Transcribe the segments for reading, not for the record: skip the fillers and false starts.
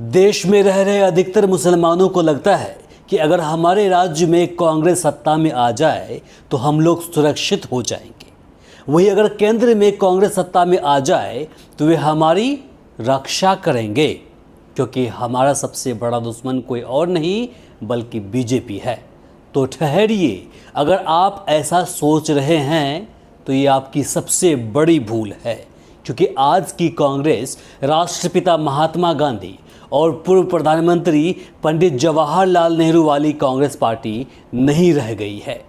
देश में रह रहे अधिकतर मुसलमानों को लगता है कि अगर हमारे राज्य में कांग्रेस सत्ता में आ जाए तो हम लोग सुरक्षित हो जाएंगे। वहीं अगर केंद्र में कांग्रेस सत्ता में आ जाए तो वे हमारी रक्षा करेंगे, क्योंकि हमारा सबसे बड़ा दुश्मन कोई और नहीं बल्कि बीजेपी है। तो ठहरिए, अगर आप ऐसा सोच रहे हैं तो ये आपकी सबसे बड़ी भूल है, क्योंकि आज की कांग्रेस राष्ट्रपिता महात्मा गांधी और पूर्व प्रधानमंत्री पंडित जवाहरलाल नेहरू वाली कांग्रेस पार्टी नहीं रह गई है।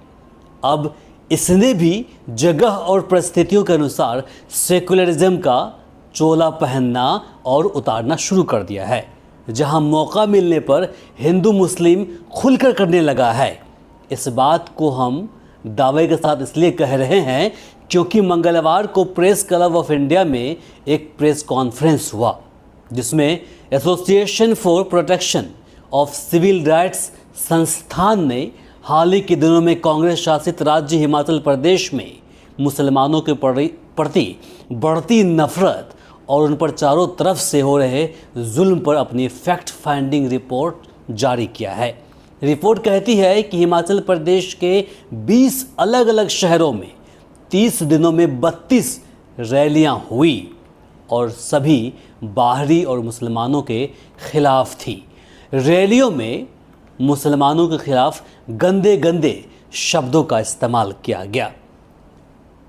अब इसने भी जगह और परिस्थितियों के अनुसार सेकुलरिज्म का चोला पहनना और उतारना शुरू कर दिया है, जहां मौका मिलने पर हिंदू मुस्लिम खुलकर करने लगा है। इस बात को हम दावे के साथ इसलिए कह रहे हैं क्योंकि मंगलवार को प्रेस क्लब ऑफ इंडिया में एक प्रेस कॉन्फ्रेंस हुआ, जिसमें association for protection of civil rights संस्थान ने हाल ही के दिनों में कांग्रेस शासित राज्य हिमाचल प्रदेश में मुसलमानों के प्रति बढ़ती नफरत और उन पर चारों तरफ से हो रहे जुल्म पर अपनी फैक्ट फाइंडिंग रिपोर्ट जारी किया है। रिपोर्ट कहती है कि हिमाचल प्रदेश के 20 अलग अलग शहरों में 30 दिनों में 32 रैलियां हुई और सभी बाहरी और मुसलमानों के खिलाफ थी। रैलियों में मुसलमानों के खिलाफ गंदे गंदे शब्दों का इस्तेमाल किया गया।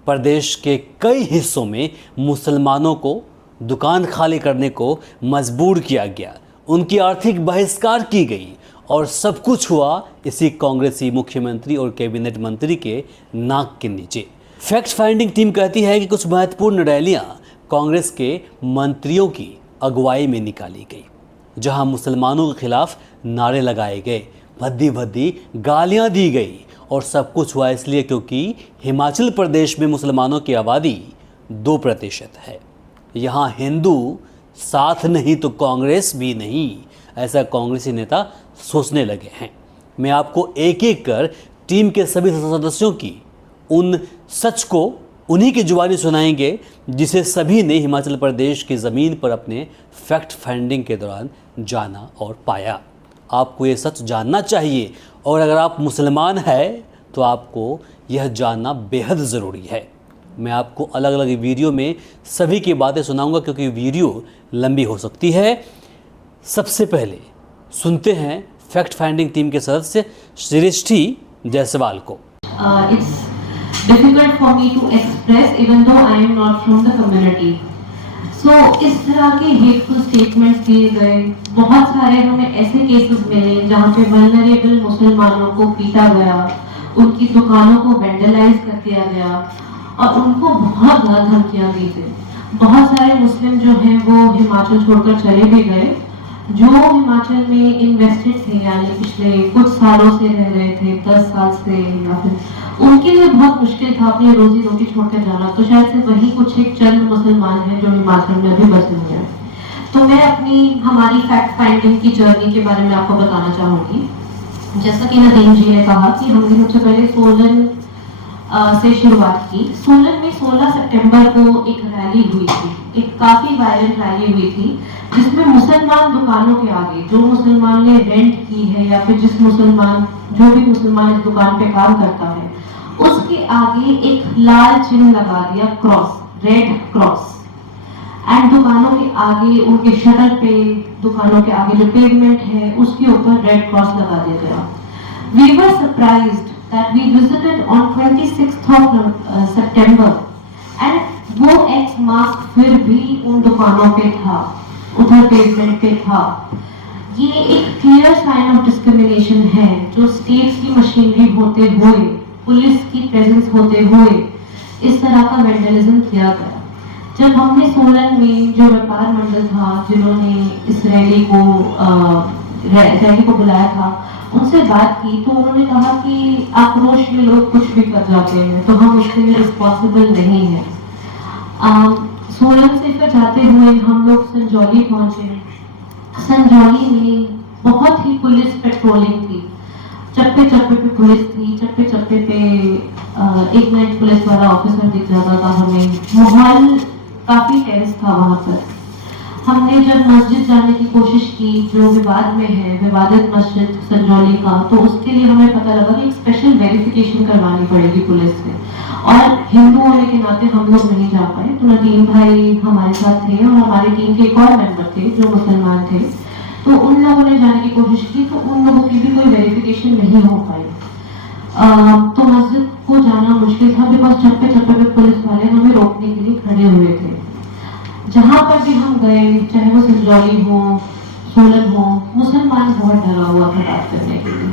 प्रदेश के कई हिस्सों में मुसलमानों को दुकान खाली करने को मजबूर किया गया, उनकी आर्थिक बहिष्कार की गई और सब कुछ हुआ इसी कांग्रेसी मुख्यमंत्री और कैबिनेट मंत्री के नाक के नीचे। फैक्ट फाइंडिंग टीम कहती है कि कुछ महत्वपूर्ण रैलियां कांग्रेस के मंत्रियों की अगुवाई में निकाली गई, जहां मुसलमानों के खिलाफ नारे लगाए गए, भद्दी भद्दी गालियां दी गई और सब कुछ हुआ इसलिए क्योंकि हिमाचल प्रदेश में मुसलमानों की आबादी 2% है। यहाँ हिंदू साथ नहीं तो कांग्रेस भी नहीं, ऐसा कांग्रेसी नेता सोचने लगे हैं। मैं आपको एक एक कर टीम के सभी सदस्यों की उन सच को उन्हीं की जुबानी सुनाएंगे जिसे सभी ने हिमाचल प्रदेश की ज़मीन पर अपने फैक्ट फाइंडिंग के दौरान जाना और पाया। आपको ये सच जानना चाहिए और अगर आप मुसलमान हैं तो आपको यह जानना बेहद ज़रूरी है। मैं आपको अलग अलग वीडियो में सभी की बातें सुनाऊंगा क्योंकि वीडियो लंबी हो सकती है। सबसे पहले सुनते हैं फैक्ट फाइंडिंग टीम के सदस्य सृष्टि जायसवाल को। It's difficult for me to express even though I am not from the community. So इस तरह के hateful statements दिए गए। बहुत सारे हमें ऐसे केसेस मिले जहाँ पे vulnerable मुसलमानों को पीटा गया, उनकी दुकानों को वेंडलाइज कर दिया गया और उनको बहुत ज़्यादा धमकियाँ दी गई। बहुत सारे मुस्लिम जो हैं वो हिमाचल छोड़कर चले भी गए, जो हिमाचल में इन्वेस्टेड थे, यानी पिछले कुछ सालों से रह रहे थे, 10 साल से, या फिर उनके लिए बहुत मुश्किल था अपनी रोजी रोटी छोड़कर जाना। तो शायद से वही कुछ एक चंद मुसलमान हैं जो हिमाचल में अभी बचे हुए हैं। तो मैं हमारी फैक्ट फाइंडिंग की जर्नी के बारे में आपको बताना चाहूँगी। जैसा कि नदीम जी ने कहा कि हमने सबसे पहले सोलन से शुरुआत की। सोलन में 16 सितंबर को एक रैली हुई थी, एक काफी वायलेंट रैली हुई थी, जिसमें मुसलमान दुकानों के आगे, जो मुसलमान ने रेंट की है या फिर जो भी मुसलमान इस दुकान पे काम करता है, उसके आगे एक लाल चिन्ह लगा दिया, क्रॉस, रेड क्रॉस। एंड दुकानों के आगे, उनके शटर पे, दुकानों के आगे जो पेवमेंट है उसके ऊपर रेड क्रॉस लगा दिया गया। We were surprised that we visited on 26th of September and वो एक्स मास्क फिर भी उन दुकानों पे था, उधर पेवमेंट पे था। ये एक क्लियर साइन ऑफ डिस्क्रिमिनेशन है जो स्टेट की मशीनरी होते हुए, पुलिस की प्रेजेंस होते हुए इस तरह का वेंडलिज्म किया गया। जब हमने सोलन में जो व्यापार मंडल था जिन्होंने इस रैली को बुलाया था, उनसे बात की तो उन्होंने कहा कि आक्रोश में लोग कुछ भी कर जाते हैं तो हम उसके लिए रिस्पॉन्सिबल नहीं है। सोलन से फिर जाते हुए हम लोग संजौली पहुंचे। संजौली में बहुत ही पुलिस पेट्रोलिंग थी, चप्पे चप्पे पे पुलिस थी, चप्पे चप्पे पे एक ना एक पुलिस वाला ऑफिसर दिख जाता था हमें। माहौल काफी टेंस था वहां पर। हमने जब मस्जिद जाने की कोशिश की जो विवाद में है, विवादित मस्जिद संजौली का, तो उसके लिए हमें पता लगा कि एक स्पेशल वेरिफिकेशन करवानी पड़ेगी पुलिस से, और हिंदू होने के नाते हम लोग नहीं जा पाए। तो नदीम भाई हमारे साथ थे और हमारी टीम के एक और मेंबर थे जो मुसलमान थे, तो उन लोगों ने जाने की कोशिश की, तो उन लोगों की भी कोई वेरिफिकेशन नहीं हो पाई। तो मस्जिद को जाना मुश्किल था, बिकॉज चप्पे चप्पे पे पुलिस वाले हमें रोकने के लिए खड़े हुए थे। जहां पर भी हम गए, चाहे वो संजौली हो, सोलन हो, मुसलमान बहुत डरा हुआ था बात करने के लिए।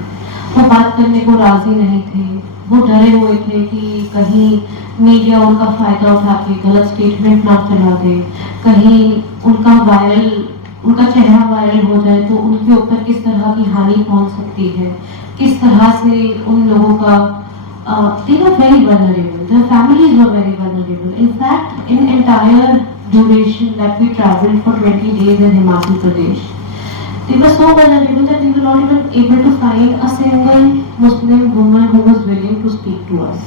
वो बात करने को राजी नहीं थे, वो डरे हुए थे कि कहीं मीडिया उनका फायदा उठा के गलत स्टेटमेंट ना चला दे, कहीं उनका चेहरा वायरल हो जाए तो उनके ऊपर किस तरह की हानि पहुंच सकती है, किस तरह से उन लोगों का they were very vulnerable. Their families were very vulnerable. In fact, in entire duration that we traveled for 20 days in Himachal Pradesh, they were so vulnerable that we were not even able to find a single Muslim woman who was willing to speak to us.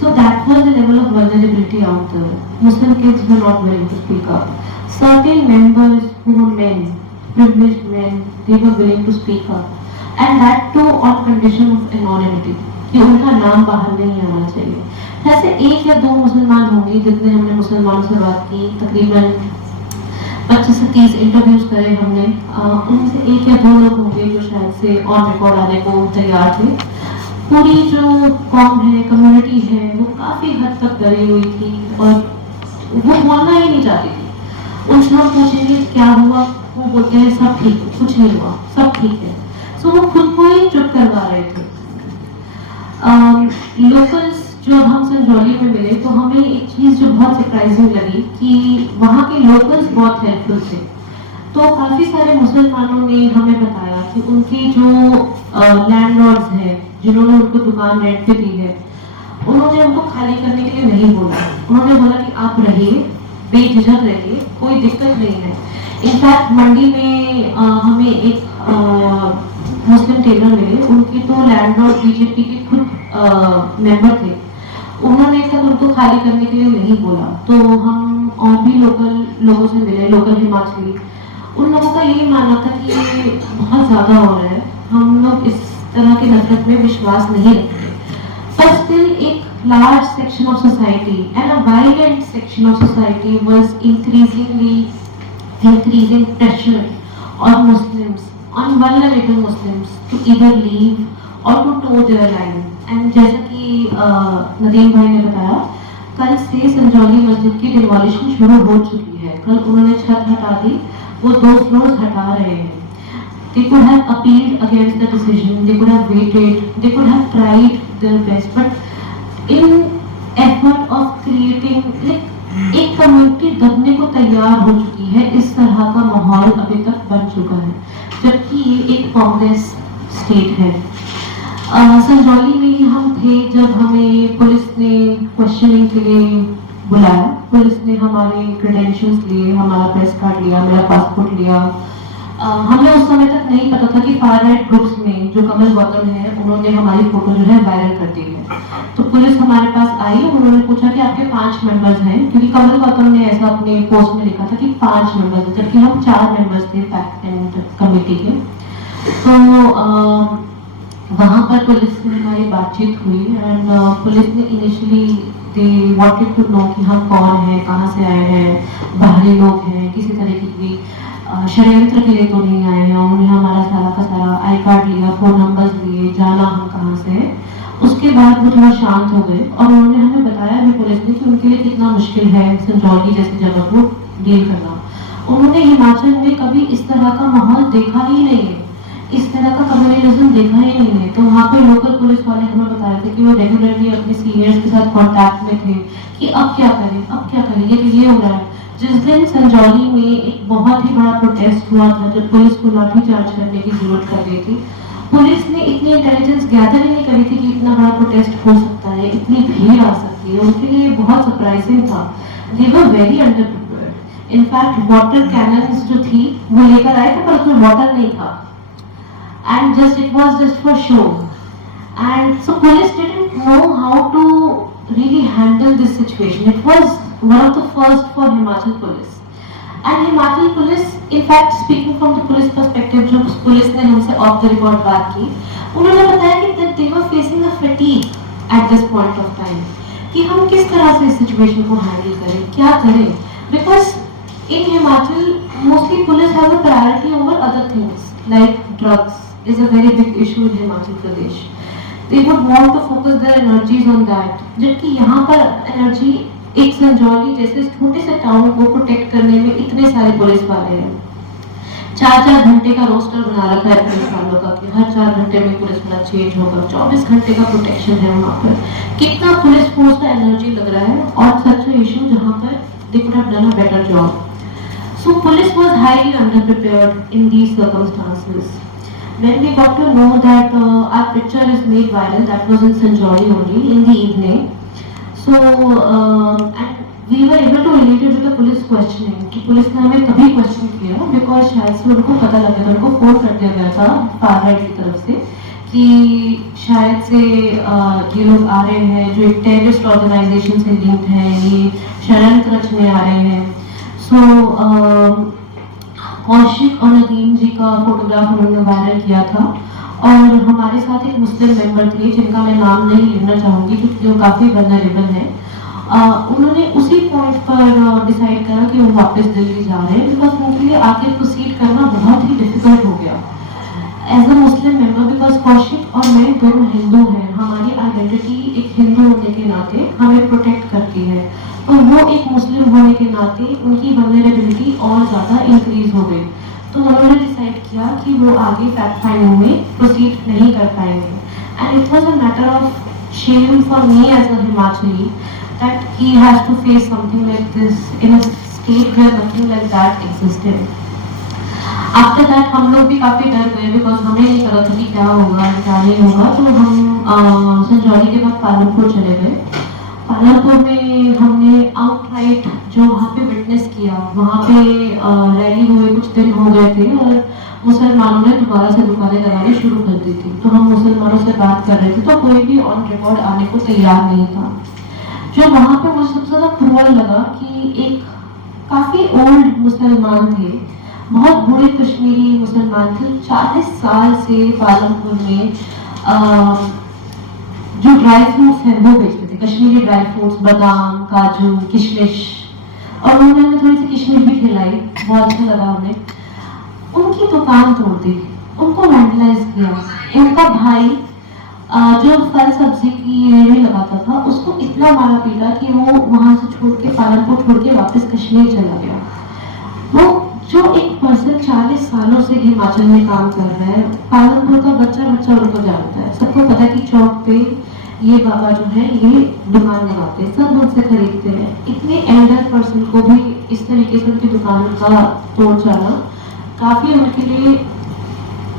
So that was the level of vulnerability out there. Muslim kids were not willing to speak up. Certain members who were men, privileged men, they were willing to speak up. And that too on condition of anonymity. कि उनका नाम बाहर नहीं आना चाहिए। ऐसे एक या दो मुसलमान होंगे जितने हमने मुसलमानों से बात की, तकरीबन 25 से 30 इंटरव्यूज करे हमने, उनसे एक या दो लोग होंगे जो शायद से ऑन रिकॉर्ड आने को तैयार थे। पूरी जो कौम है, कम्युनिटी है, वो काफी हद तक डरी हुई थी और वो बोलना ही नहीं चाहती थी। उनसे हम पूछेंगे क्या हुआ, वो बोलते हैं सब ठीक है, कुछ नहीं हुआ, सब ठीक है। सो वो खुद को ही चुप करवा रहे थे। लोकल्स जो हम संजौली में मिले तो हमें एक चीज जो बहुत सरप्राइजिंग लगी कि वहाँ के लोकल्स बहुत हेल्पफुल थे। तो काफी सारे मुसलमानों ने हमें बताया कि उनके जो लैंडलॉर्ड्स हैं जिन्होंने उनको दुकान रेंट पे दी है, उन्होंने उनको खाली करने के लिए नहीं बोला। उन्होंने बोला कि आप रहिए, बेझिझक रहिए, कोई दिक्कत नहीं है। इनफैक्ट मंडी में हमें एक मुस्लिम टेलर मिले, उनके तो लैंडलॉर्ड बीजेपी के खुद मेंबर थे। उन्होंने तक उनको खाली करने के लिए नहीं बोला। तो हम और भी लोकल लोगों से मिले, लोकल हिमाचली, उन लोगों का यही मानना था कि ये बहुत ज्यादा हो रहा है, हम लोग इस तरह की नफरत में विश्वास नहीं रखते। पर स्टिल एक large section of society and a violent section of society was increasing pressure on Muslims, on vulnerable Muslims to either leave or to toe their line. And जैसा कि नदीम भाई ने बताया, कल से संजौली मस्जिद की डिमोलिशन शुरू हो चुकी है। कल उन्होंने छत हटा दी, वो 2 फ्लोर्स हटा रहे हैं। They could have appealed against the decision, they could have waited, they could have tried their best, but in effort of creating एक कम्युनिटी दबने को तैयार हो चुकी है। इस तरह का माहौल अभी तक बन चुका है, जबकि ये एक कांग्रेस स्टेट है। संजौली में ही हम थे जब हमें पुलिस ने क्वेश्चनिंग के लिए बुलाया। पुलिस ने हमारे क्रेडेंशियल्स लिए, हमारा प्रेस कार्ड लिया, मेरा पासपोर्ट लिया। हमें उस समय तक नहीं पता था कि फार राइट ग्रुप्स में जो कमल गौतम है, उन्होंने हमारी फोटो जो है वायरल कर दी है। तो पुलिस हमारे पास आई और उन्होंने पूछा कि आपके 5 मेंबर्स हैं, क्योंकि कमल गौतम ने ऐसा अपने पोस्ट में लिखा था कि 5 मेंबर्स हैं, जबकि हम 4 मेंबर्स थे फैक्ट एंड कमेटी के। तो वहाँ पर पुलिस से हमारी बातचीत हुई एंड पुलिस ने initially they wanted to know कि हम कौन हैं, कहाँ से आए हैं, बाहरी लोग हैं, किसी तरीके की षड्यंत्र के लिए तो नहीं आए हैं। उन्होंने हमारा सारा का सारा आई कार्ड लिया, फोन नंबर्स लिए, जाना हम कहाँ से है। उसके बाद वो थोड़ा शांत हो गए और उन्होंने हमें बताया भी पुलिस ने कि उनके लिए कितना मुश्किल है संजौली जैसी जगह को डील करना। उन्होंने हिमाचल में कभी इस तरह का माहौल देखा ही नहीं है, इस तरह का कम्युनलिज्म देखा ही नहीं है। तो वहाँ पे लोकल पुलिस वाले हमें बता रहे थे कि वो रेगुलरली अपने सीनियर्स के साथ कांटेक्ट में थे कि अब क्या करें, अब क्या करें, ये हो रहा है। जिस दिन संजौली में एक बहुत ही बड़ा प्रोटेस्ट हुआ था, जब पुलिस को लाठीचार्ज करने की जरूरत कर रही थी, पुलिस ने इतनी इंटेलिजेंस गैदर ही नहीं करी थी कि इतना बड़ा प्रोटेस्ट हो सकता है, इतनी भीड़ आ सकती है। उनके लिए बहुत सरप्राइजिंग था। They were very under prepared. In fact water cannons जो थी वो लेकर आए थे, पर उसमें वाटर नहीं था, and it was just for show. And so police didn't know how to really handle this situation. It was one of the first for Himachal police. And Himachal police, in fact speaking from the police perspective, जो police ने हमसे of the record बात की, उन्होंने बताया कि they were facing a fatigue at this point of time, कि हम किस तरह से इस सिचुएशन को हैंडल करें, क्या करें, because in Himachal mostly police has a priority over other things like drugs is a very big issue in Himachal Pradesh. They would want to focus their energies on that, जबकि यहाँ पर energy एक संजौली जैसे छोटे से town को protect करने में इतने सारे पुलिस वाले हैं। 4-4 घंटे का रोस्टर बना रखा है पुलिस वालों का कि हर 4 घंटे में पुलिस वाला चेंज होगा, 24 घंटे का प्रोटेक्शन है वहाँ पर। कितना पुलिस फोर्स का एनर्जी लग रहा है और सच इशू जहाँ पर they could have done a better job. So police was highly underprepared in these circumstances. When we got to know that our picture is made viral, that was in Sanjori only in the evening. So and we were able to relate it with the police questioning. कि police ने हमें कभी question किया because शायद से उनको पता लगा था, उनको फोन कर दिया गया था फार राइट की तरफ से कि शायद से ये लोग आ रहे हैं जो एक टेररिस्ट ऑर्गेनाइजेशन से लिंक है, ये षड्यंत्र रचने आ रहे हैं। सो कौशिक और नदीम जी का फोटोग्राफ उन्होंने वायरल किया था और हमारे साथ एक मुस्लिम मेंबर थे जिनका मैं नाम नहीं लेना चाहूँगी क्योंकि वो काफ़ी वल्नरेबल है। उन्होंने उसी पॉइंट पर डिसाइड करा कि वो वापस दिल्ली जा रहे हैं बिकॉज उनके लिए आगे प्रोसीड करना बहुत ही डिफिकल्ट हो गया as a Muslim member, because Kaushik और मैं दोनों हिंदू हैं, हमारी आइडेंटिटी एक हिंदू होने के नाते हमें प्रोटेक्ट करती है और वो एक मुस्लिम होने के नाते उनकी वल्नरेबिलिटी और ज़्यादा इंक्रीज हो गई। तो उन्होंने डिसाइड किया कि वो आगे फैक्ट फाइंडिंग में प्रोसीड नहीं कर पाएंगे and it was a matter of shame for me as a Himachali that he has to face something like this in a state where nothing like that existed. After that हम लोग भी काफी डर गए बिकॉज हमें नहीं पता था कि क्या होगा क्या नहीं होगा। तो हम संजौली के बाद पालनपुर चले गए। पालनपुर में हमने आउटराइट जो वहाँ पे विटनेस किया, वहाँ पे रैली हुए कुछ दिन हो गए थे और मुसलमानों ने दोबारा से दुकानें लगानी शुरू कर दी थी। तो हम मुसलमानों से बात कर रहे थे तो कोई भी ऑन रिकॉर्ड आने को तैयार नहीं था। जो वहाँ पे मुझे सबसे ज्यादा क्रूअल लगा कि एक काफी ओल्ड मुसलमान थे, बहुत बूढ़े कश्मीरी मुसलमान थे, 40 साल से पालनपुर में जो ड्राई फ्रूट्स हैं वो बेचते थे, कश्मीरी ड्राई फ्रूट्स, बादाम, काजू, किशमिश, और उन्होंने हमें थोड़ी सी किशमिश भी खिलाई, बहुत अच्छा लगा हमें। उनकी दुकान तोड़ दी, उनको वैंडलाइज किया। उनका भाई जो फल सब्जी की रेहड़ी लगाता था उसको इतना मारा पीटा कि वो वहां से छोड़ के पालनपुर छोड़ के वापस कश्मीर चला गया। वो जो एक पर्सन 40 सालों से हिमाचल में काम कर रहा है, पालनपुर का बच्चा बच्चा उनको जानता है, सबको पता है कि चौक पे ये बाबा जो है ये दुकान लगाते हैं, सब उनसे खरीदते हैं। इतने एल्डर पर्सन को भी इस तरीके से उनकी दुकान का तोड़ जाना काफी उनके लिए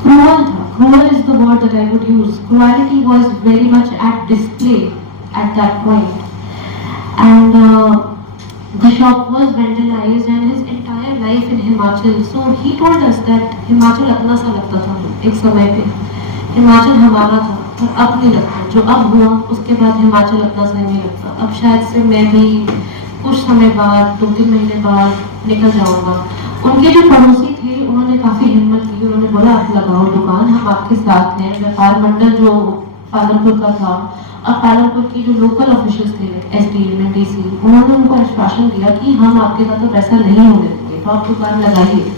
cruel था। Cruel is the word that I would use. Cruelty was very much at display at that point, and the shop was vandalized and his entire life in Himachal. So he told us that Himachal अपना सा लगता था एक समय पे, हिमाचल हमारा था और अब नहीं लगता। जो अब हुआ उसके बाद हिमाचल अपना सा नहीं लगता। अब शायद से मैं भी कुछ समय बाद 2-3 महीने बाद निकल जाऊंगा। उनके जो पड़ोसी थे उन्होंने काफी हिम्मत की, उन्होंने बोला आप लगाओ दुकान, हम आपके साथ हैं। व्यापार मंडल जो पालनपुर का था और पालनपुर की जो लोकल ऑफिशियल्स थे, एसडीएम, डीसी, उन्होंने उनको आश्वासन दिया कि हम आपके साथ तो वैसा नहीं होने देंगे, तो आप दुकान लगाइए।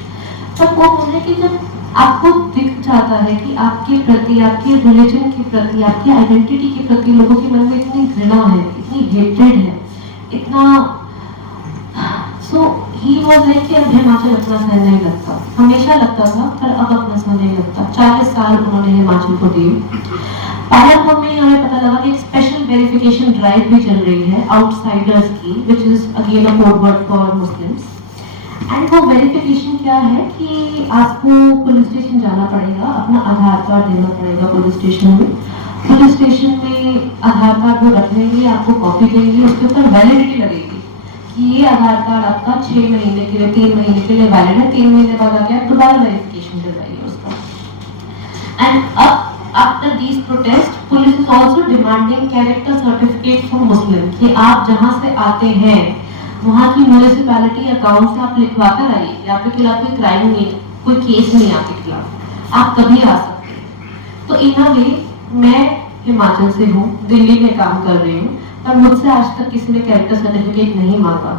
तब वो बोले कि जब आपको दिख जाता है कि आपके प्रति, आपके रिलीजन के प्रति, आपकी आइडेंटिटी के प्रति लोगों के मन में इतनी घृणा है, इतनी हेट्रेड है, इतना, सो ही वाज लाइक कि अब हिमाचल अपना सा नहीं लगता। हमेशा लगता था पर अब अपना सा नहीं लगता। 40 साल उन्होंने हिमाचल को दिए। पालनपुर में हमें पता लगा कि एक स्पेशल वेरिफिकेशन ड्राइव भी चल रही है आउटसाइडर्स की, which is again a code word for Muslims. And वो वेरिफिकेशन क्या है कि आपको पुलिस स्टेशन जाना पड़ेगा, अपना आधार कार्ड देना पड़ेगा पुलिस स्टेशन में। पुलिस स्टेशन में आधार कार्ड वो रख लेंगे, आपको कॉपी देंगे, उसके ऊपर वैलिडिटी लगेगी कि ये आधार कार्ड आपका 6 महीने के लिए, 3 महीने के लिए वैलिड है। 3 महीने बाद आके आप दोबारा वेरिफिकेशन करवाइए उसका। एंड अब after these protest police is also demanding character certificate from Muslim कि आप जहाँ से आते हैं वहाँ की म्यूनिसिपैलिटी अकाउंट से आप लिखवा कर आइए कि आपके खिलाफ कोई क्राइम नहीं, कोई केस नहीं आपके खिलाफ, आप कभी आ सकते हैं। तो इन अ वे मैं हिमाचल से हूँ, दिल्ली में काम कर रही हूँ, पर मुझसे आज तक किसी ने कैरेक्टर सर्टिफिकेट नहीं मांगा।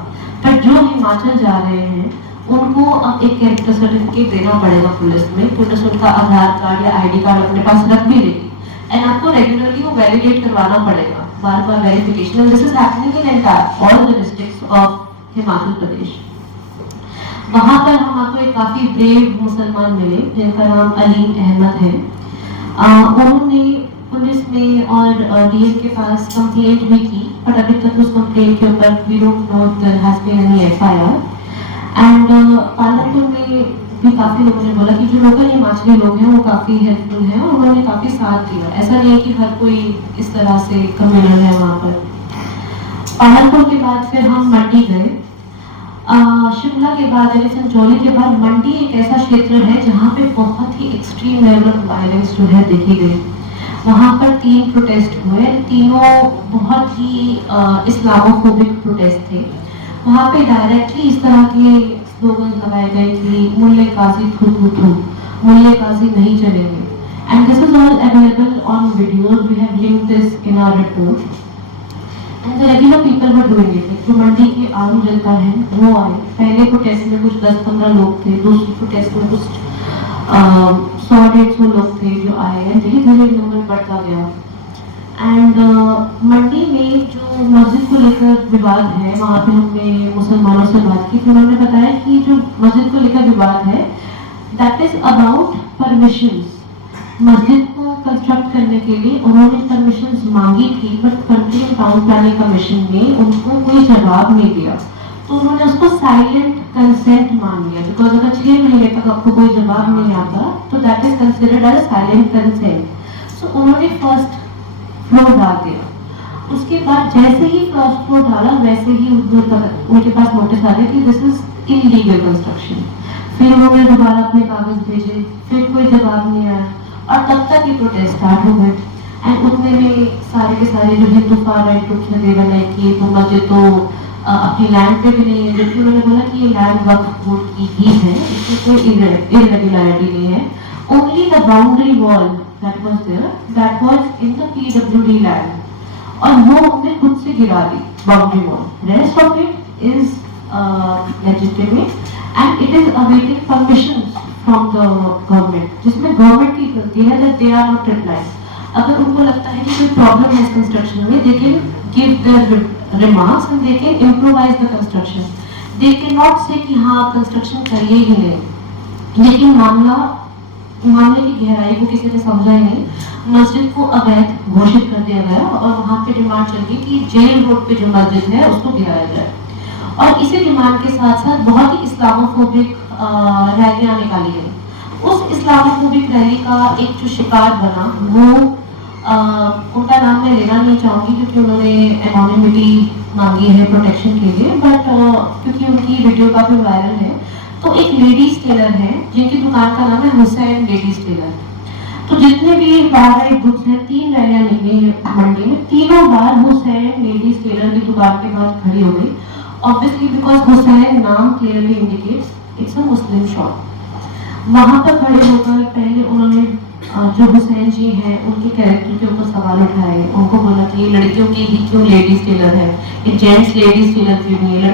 पर जो हिमाचल जा रहे हैं उनको अब एक कैरेक्टर सर्टिफिकेट देना पड़ेगा पुलिस में। पुलिस उनका आधार कार्ड या आईडी कार्ड अपने पास रख भी लेगी एंड आपको रेगुलरली वो वैलिडेट करवाना पड़ेगा, बार बार verification. And this is happening in entire all the districts of Himachal Pradesh. वहां पर हमको एक काफी ब्रेव मुसलमान मिले जिनका नाम अलीम अहमद है। उन्होंने पुलिस में और डीएम के पास कंप्लेंट भी की, पर अभी तक उस कंप्लेंट के ऊपर we don't know there has been any FIR. And Palampur में भी काफी लोगों ने बोला कि जो लोकल हिमाचली लोग हैं वो काफी हेल्पफुल हैं और उन्होंने काफी साथ दिया। ऐसा नहीं है कि हर कोई इस तरह से कम्युनल है वहाँ पर। पालमपुर के बाद फिर हम मंडी गए। शिमला के बाद यानी संजौली के बाद मंडी एक ऐसा क्षेत्र है जहाँ पे बहुत ही एक्सट्रीम लेवल ऑफ वायलेंस जो है देखी गई। वहाँ पर 3 प्रोटेस्ट हुए, तीनों बहुत ही इस्लामोफोबिक प्रोटेस्ट थे। वहाँ पे डायरेक्टली इस तरह के स्लोगन लगाए गए कि मुल्ले काजी थू थू थू, मुल्ले काजी नहीं चलेंगे। And this is all available on videos, we have linked this in our report. And the regular people were doing it. जो मंडी के आम जनता है वो आए। पहले प्रोटेस्ट में कुछ 10-15 लोग थे, दूसरी प्रोटेस्ट में कुछ 100-150 लोग थे जो आए हैं। धीरे धीरे नंबर बढ़ता गया। एंड मंडी में जो मस्जिद को लेकर विवाद है, वहाँ पे हमने मुसलमानों से बात की तो उन्होंने बताया कि जो मस्जिद को लेकर विवाद है दैट इज अबाउट परमिशंस। मस्जिद को कंस्ट्रक्ट करने के लिए उन्होंने परमिशंस मांगी थी, but country and town planning commission ने उनको कोई जवाब नहीं दिया, तो उन्होंने उसको साइलेंट कंसेंट मान लिया। बिकॉज अगर 6 महीने तक आपको कोई जवाब नहीं आता तो that is considered as silent consent. So उन्होंने फर्स्ट फ्लोर डाल दिया। उसके बाद जैसे ही फर्स्ट फ्लोर डाला वैसे ही उनके पास नोटिस आ गया कि दिस इज इलीगल कंस्ट्रक्शन। फिर उन्होंने दोबारा अपने कागज भेजे, फिर कोई जवाब नहीं आया और तब तक ये प्रोटेस्ट स्टार्ट हो गए। एंड उतने में सारे के सारे जो हिंदू फार राइट ग्रुप्स ने दे बनाए कि तो मस्जिद तो अपनी लैंड पे भी नहीं है, जबकि उन्होंने बोला कि ये लैंड वक्फ बोर्ड की ही है, इसमें कोई इरेगुलरिटी नहीं है। Only the boundary wall that was there, that was in the PWD land और वो हमने खुद से गिरा दी boundary wall. Rest of it is legitimate and it is awaiting permissions from the government, जिसमें गवर्नमेंट की गलती है that they are not replying। अगर उनको लगता है कि कोई प्रॉब्लम है कंस्ट्रक्शन में, they can give their remarks and they can improvise the construction। they cannot say कि हाँ आप कंस्ट्रक्शन करिए ही नहीं। लेकिन मामले की गहराई को किसी ने समझा ही नहीं। मस्जिद को अवैध घोषित कर दिया गया और वहाँ पे डिमांड चल गई कि जेल रोड पे जो मस्जिद है उसको गिराया जाए। और इसी डिमांड के साथ साथ बहुत ही इस्लामोफोबिक रैलियां निकाली गई। उस इस्लामोफोबिक रैली का एक जो शिकार बना वो उनका नाम मैं लेना नहीं चाहूंगी क्योंकि उन्होंने एनोनिमिटी मांगी है प्रोटेक्शन के लिए, बट क्योंकि उनकी वीडियो काफी वायरल है। तो एक लेडीज टेलर है जिनकी दुकान का नाम है हुसैन लेडीज टेलर। तो जितने भी बाहर ग्रुप्स हैं, 3 रैलियां निकली मंडी में, तीनों बार हुसैन लेडीज टेलर की दुकान के पास खड़ी हो गई। ऑब्वियसली बिकॉज हुसैन नाम clearly indicates it's a Muslim shop. वहां पर खड़े होकर पहले उन्होंने जो हुसैन जी हैं उनके कैरेक्टर के ऊपर सवाल उठाए। उनको बोला कि ये लड़कियों की ही क्यों लेडीज टेलर है, ये जेंट्स लेडीज टेलर क्यों नहीं है,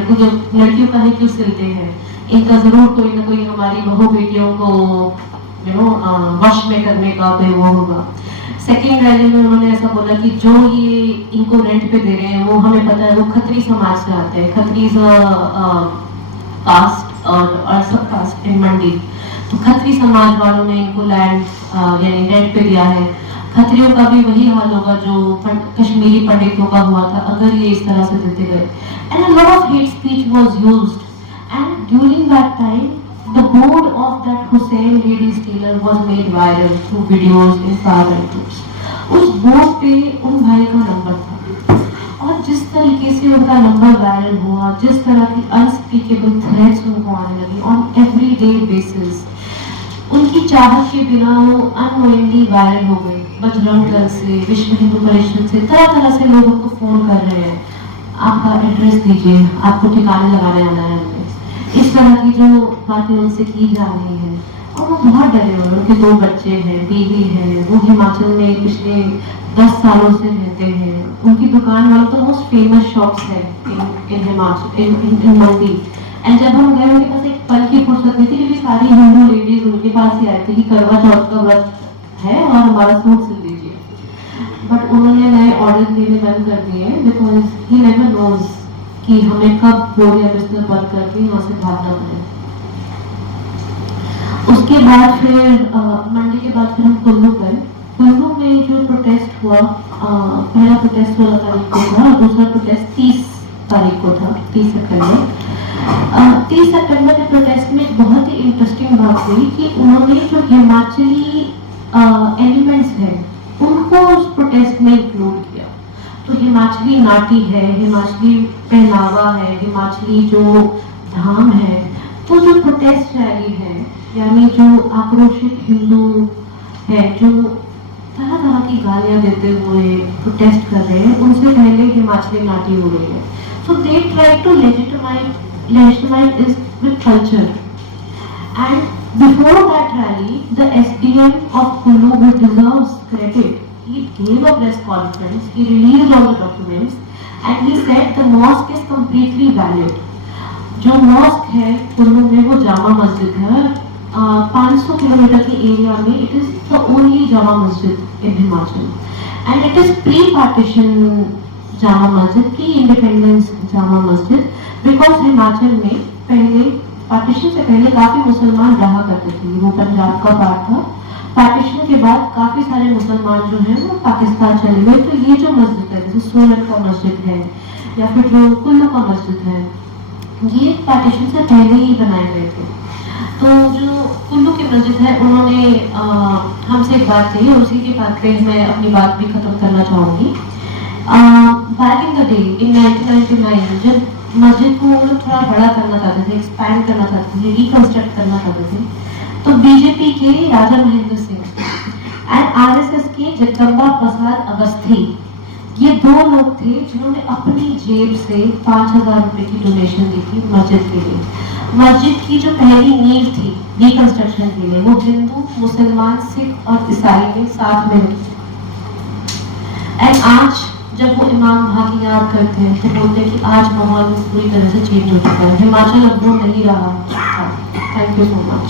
लड़कियों का ही क्यों सिलते हैं, इनका जरूर कोई ना कोई हमारी बहू बेटियों को वश में करने का कोई वो होगा। सेकेंड रैली में उन्होंने ऐसा बोला कि जो ये इनको रेंट पे दे रहे हैं वो हमें पता है वो खत्री समाज से आते हैं, खत्री कास्ट और सब कास्ट इन मंडी। तो खत्री समाज वालों ने इनको लैंड यानी रेंट पे दिया है। खत्रियों का भी वही हाल होगा जो कश्मीरी पंडितों का हुआ था अगर ये इस तरह से देते गए। And a lot of hate speech was used and during that time the board of that Hussain ladies tailor was made viral through videos in far-right groups। उस बोर्ड पे उन भाई का नंबर था और जिस तरीके से उनका नंबर वायरल हुआ, जिस तरह की अनस्पीकेबल थ्रेट्स उनको आने लगी ऑन एवरीडे बेसिस, उनकी चाहत के बिना वो अननोइंगली वायरल हो गई। बजरंग दल से, विश्व हिंदू परिषद से, तरह तरह से लोग उनको फोन कर रहे हैं। आपका एड्रेस दीजिए, आपको ठिकाने लगाने आना है हमने, इस तरह की जो बातें उनसे की जा रही है। और वो बहुत डरे हुए, उनके 2 बच्चे हैं, बीवी है, वो हिमाचल में पिछले 10 सालों से रहते हैं। उनकी दुकान वाला तो मोस्ट फेमस शॉप्स है इन हिमाचल, इन मंडी। एंड जब हम गए उनके पास एक पल की फुर्सत नहीं थी, क्योंकि सारी हिंदू लेडीज उनके पास ही आए थे कि करवा चौथ का व्रत है और हमारा सूट सिल दीजिए। बट उन्होंने नए ऑर्डर देने बंद कर दिए, बिकॉज ही नेवर नोज कि हमें कब बोर्ड या बिस्तर बंद करके यहाँ से भागना पड़े। उसके बाद फिर मंडी के बाद फिर हम कुल्लू गए। कुल्लू में जो प्रोटेस्ट हुआ, पहला प्रोटेस्ट 16 तारीख को था और दूसरा प्रोटेस्ट 30 तारीख को था, 30 सितंबर। 30 सितंबर के प्रोटेस्ट में बहुत ही इंटरेस्टिंग बात हुई कि उन्होंने जो हिमाचली एलिमेंट्स हैं उनको उस प्रोटेस्ट में इंक्लूड किया। तो हिमाचली नाटी है, हिमाचली पहनावा है, हिमाचली जो धाम है, तो जो प्रोटेस्ट रैली है, यानी जो आक्रोशित हिंदू है जो तरह तरह की गालियां देते हुए प्रोटेस्ट कर रहे हैं, उनसे पहले हिमाचली नाटी हो रही है। So they try to legitimize this with culture. And before that rally, the SDM of Kullu, who deserves credit, he gave a press conference, he released all the documents, and he said the mosque is completely valid. जो mask है कुल्लू में वो जामा मस्जिद है, 500 kilometre के area में it is the only Jama Masjid in Himachal, and it is pre partition Jama Masjid की independence Jama Masjid, because Himachal में पहले पार्टीशन से पहले काफी मुसलमान रहा करते थे, वो पंजाब का पार्ट था। पार्टीशन के बाद काफी सारे मुसलमान जो हैं वो पाकिस्तान चले गए, तो ये जो मस्जिद है जैसे सोलन का मस्जिद है या फिर जो कुल्लू का मस्जिद है, ये पार्टीशन से पहले ही बनाए गए थे। तो जो कुल्लू की मस्जिद है उन्होंने हमसे एक बात कही और उसी के बाद पे मैं अपनी बात भी खत्म करना चाहूँगी। Back in the day in 1999 जब मस्जिद को थोड़ा बड़ा करना चाहते थे, एक्सपैंड करना चाहते थे, रिकंस्ट्रक्ट करना चाहते थे, तो बीजेपी के राजा महेंद्र सिंह एंड आरएसएस के जगदम्बा प्रसाद अवस्थी, ये 2 लोग थे जिन्होंने अपनी जेब से 5000 रुपए की डोनेशन दी थी मस्जिद के लिए। मस्जिद की जो पहली नींव थी रिकंस्ट्रक्शन के लिए, वो हिंदू, मुसलमान, सिख और ईसाई ने साथ में। एंड आज जब वो इमाम भागी याद करते हैं तो बोलते हैं कि आज माहौल पूरी तरह से चेंज हो चुका है, हिमाचल अब वो नहीं रहा। Thank you so much.